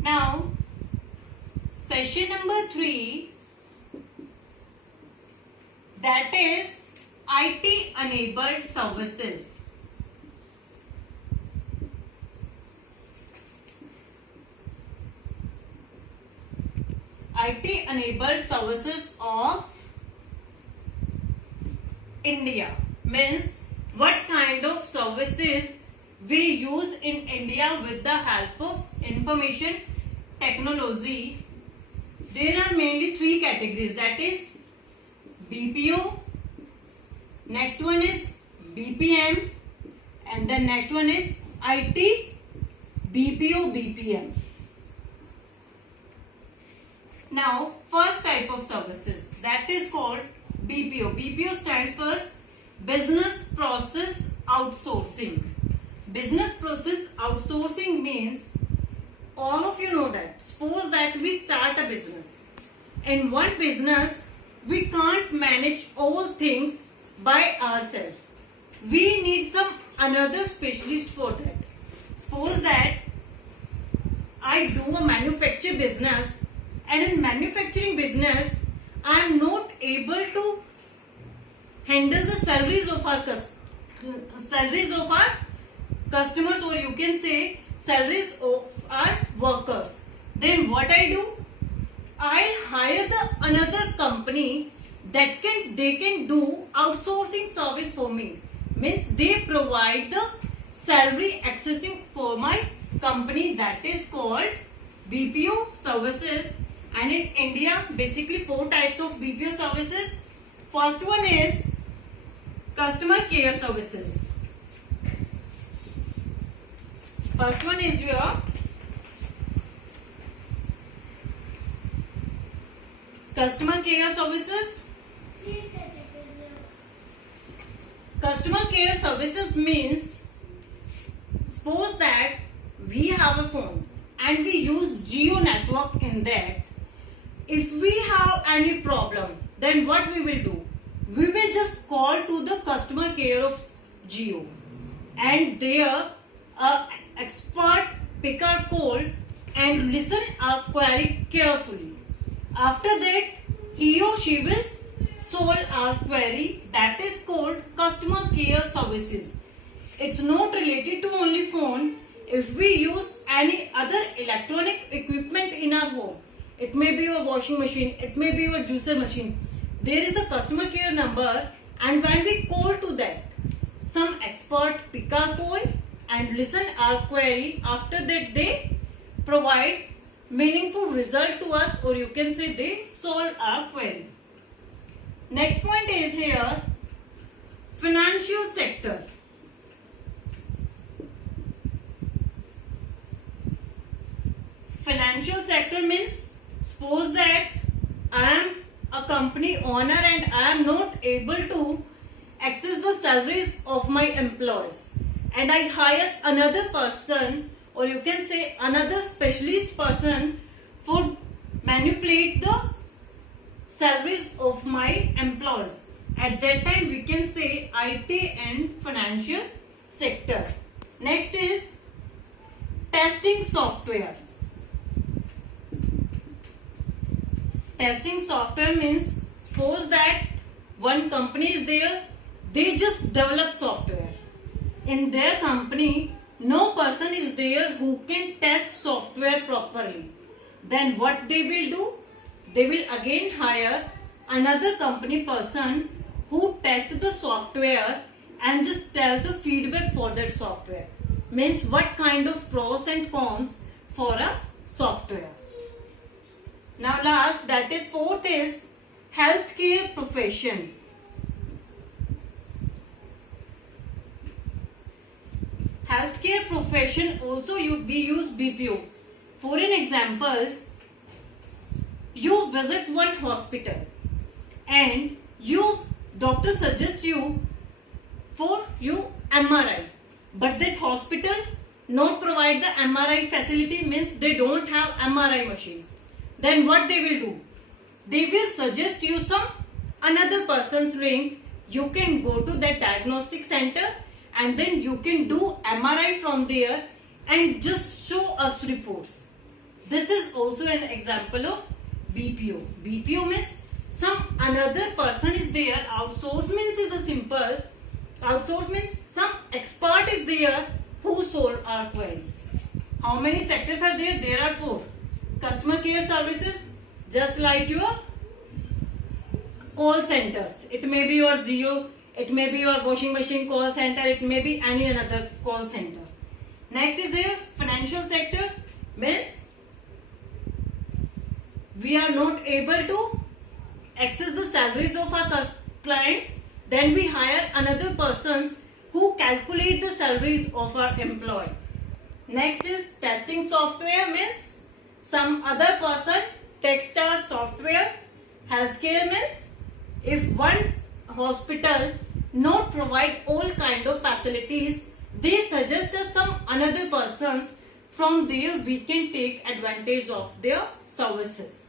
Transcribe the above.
Now, session number 3, that is IT enabled services. IT enabled services of India means what kind of services we use in India with the help of information technology. There are mainly 3 categories, that is BPO, next one is BPM, and the next one is IT BPO BPM. Now, first type of services, that is called BPO. BPO stands for Business Process Outsourcing. Business Process Outsourcing means, all of you know that, suppose that we start a business. In one business, we can't manage all things by ourselves. We need some another specialist for that. Suppose that I do a manufacturing business, and in manufacturing business, I am not able to handle the salaries of our customers, or you can say salaries of our workers. Then what I do? I'll hire another company that they can do outsourcing service for me. Means they provide the salary accessing for my company, that is called BPO services. And in India, basically 4 types of BPO services. First one is customer care services. First one is your customer care services. Customer care services means, suppose that we have a phone and we use Jio network in that. If we have any problem, then what we will do? We will just call to the customer care of Jio, and there expert pick our call and listen our query carefully. After that, he or she will solve our query, that is called customer care services. It's not related to only phone. If we use any other electronic equipment in our home, it may be your washing machine, it may be your juicer machine, there is a customer care number, and when we call to that, some expert pick our call and listen our query. After that, they provide meaningful result to us, or you can say they solve our query. Next point is here, financial sector. Financial sector means, suppose that I am a company owner and I am not able to access the salaries of my employees, and I hire another person, or you can say another specialist person, for manipulate the salaries of my employees. At that time, we can say IT and financial sector. Next is testing software. Testing software means, suppose that one company is there, they just develop software. In their company, no person is there who can test software properly. Then what they will do? They will again hire another company person who test the software and just tell the feedback for that software. Means what kind of pros and cons for a software. Now last, that is 4th is healthcare profession. Healthcare profession also we use BPO. For an example, you visit one hospital and doctor suggests you for MRI, but that hospital not provide the MRI facility, means they don't have MRI machine. Then what they will do? They will suggest you some another person's link. You can go to that diagnostic center and then you can do MRI from there and just show us reports. This is also an example of BPO. BPO means some another person is there. Outsource means is the simple. Outsource means some expert is there who solve our query. How many sectors are there? There are 4. Customer care services, just like your call centers. It may be your Jio, it may be your washing machine call center, it may be any another call center. Next is your financial sector, means we are not able to access the salaries of our clients, then we hire another persons who calculate the salaries of our employee. Next is testing software, means some other person tests our software. Healthcare means if one hospital not provide all kind of facilities, they suggest us some another persons from there we can take advantage of their services.